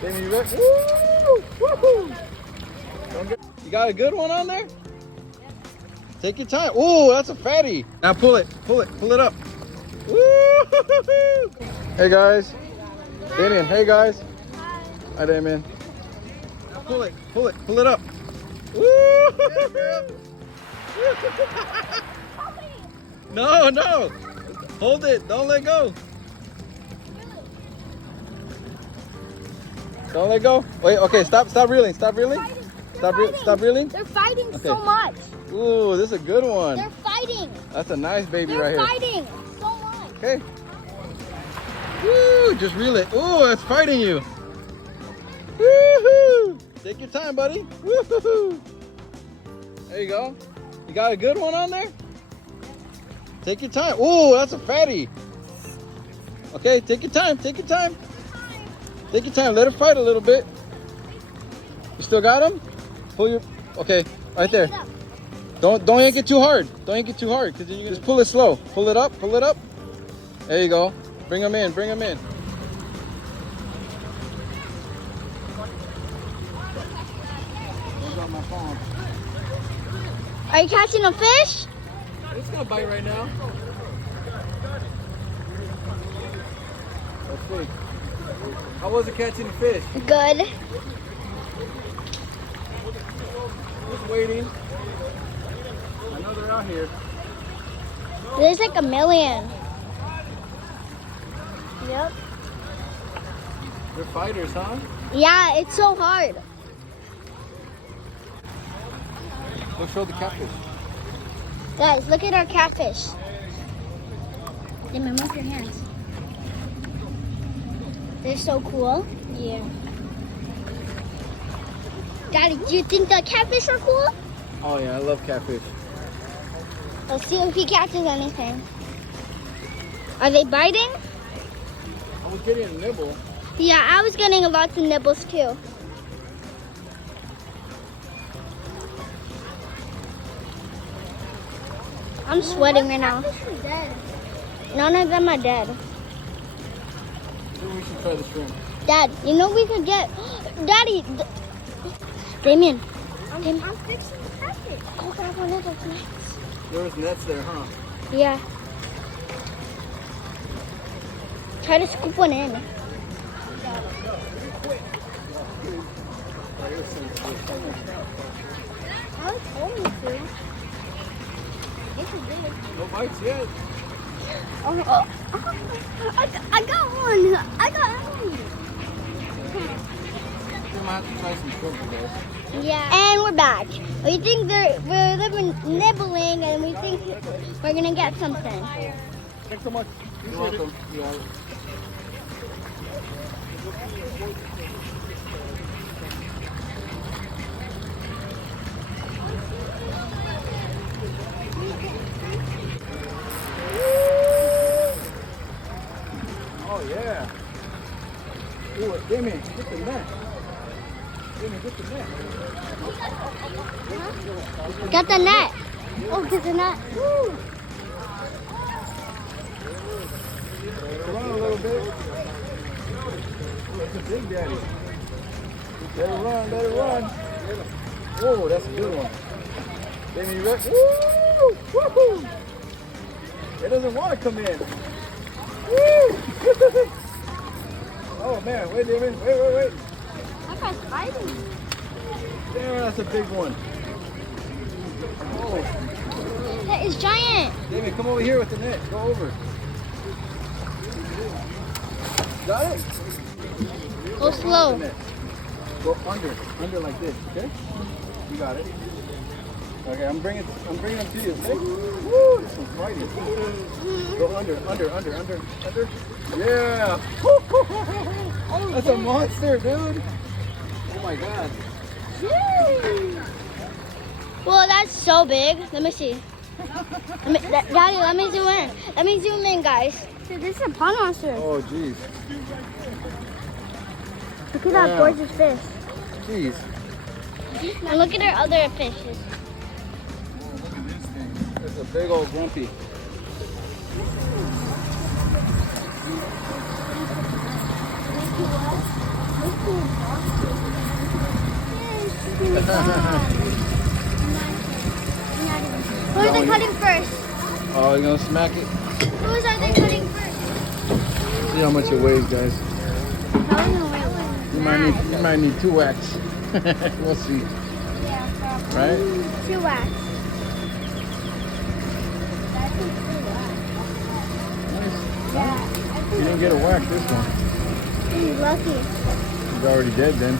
Damien, you ready? Woo! Woo-hoo! You got a good one on there? Take your time. Ooh, that's a fatty. Now pull it up. Woo! Hey guys. Damien, hey guys. Hi Damien. Now pull it up. Woo! No. Hold it, don't let go. Don't let go. Wait, okay, stop reeling. Stop reeling. They're fighting so much. Ooh, this is a good one. They're fighting. That's a nice baby They're right here. fighting so much. Okay. Woo, just reel it. Ooh, it's fighting you. Woo-hoo. Take your time, buddy. Woo-hoo. There you go. You got a good one on there? Take your time. Ooh, that's a fatty. Okay, take your time. Take your time. Let her fight a little bit. You still got him? Pull your. Okay, right there. Don't yank it too hard. Don't yank it too hard, because you just pull it slow. Pull it up. There you go. Bring him in. Are you catching a fish? It's gonna bite right now. Let's see. How was it catching the fish? Good. Just waiting. I know they're out here. There's like a million. Yep. They're fighters, huh? Yeah, it's so hard. Go show the catfish. Guys, look at our catfish. Move your hands. They're so cool. Yeah. Daddy, do you think the catfish are cool? Oh yeah, I love catfish. Let's see if he catches anything. Are they biting? I was getting a nibble. Yeah, I was getting lots of nibbles too. I'm sweating right now. None of them are dead. Maybe we should try the shrimp. Dad, you know we could get... Daddy! Damien. I'm fixing the catfish. Oh, grab one of those nets. There was nets there, huh? Yeah. Try to scoop one in. I was holding to. No bites yet. Oh. I got one. We might have to try some shrimp, guys. Yeah. And we're back. We think we're nibbling, and we think we're gonna get something. Thanks so much. You're welcome. You got it. Oh yeah. Ooh, Damien, get the net. Get the net. Got the net. Oh, get the net. Woo. Run a little bit. That's a big daddy. Let it run. Whoa, that's a good one. Damien, you ready? Woo! Woo-hoo! It doesn't want to come in. Woo! Oh man, wait, Damien. Wait. That guy's fighting. Damn, that's a big one. Oh. That is giant. Damien, come over here with the net. Go over. Got it? Go slow. Go under like this, okay? You got it. Okay, I'm bringing them to you, okay? Woo, this one's fighting. Go under. Yeah. That's a monster, dude. Oh my God. Well, that's so big. Let me see. Daddy, let me zoom in. Let me zoom in, guys. Dude, this is a pond monster. Oh, jeez. Look at that gorgeous fish. Jeez. And look at our other fishes. Look at this thing. That's a big old grumpy. This Who are they cutting first? Oh, you gonna smack it? Who are they cutting first? See how much it weighs, guys. I don't know. You might need 2 whacks. We'll see. Yeah, Right? 2 wax. Nice. You didn't get a whack this one. Lucky. He's already dead then.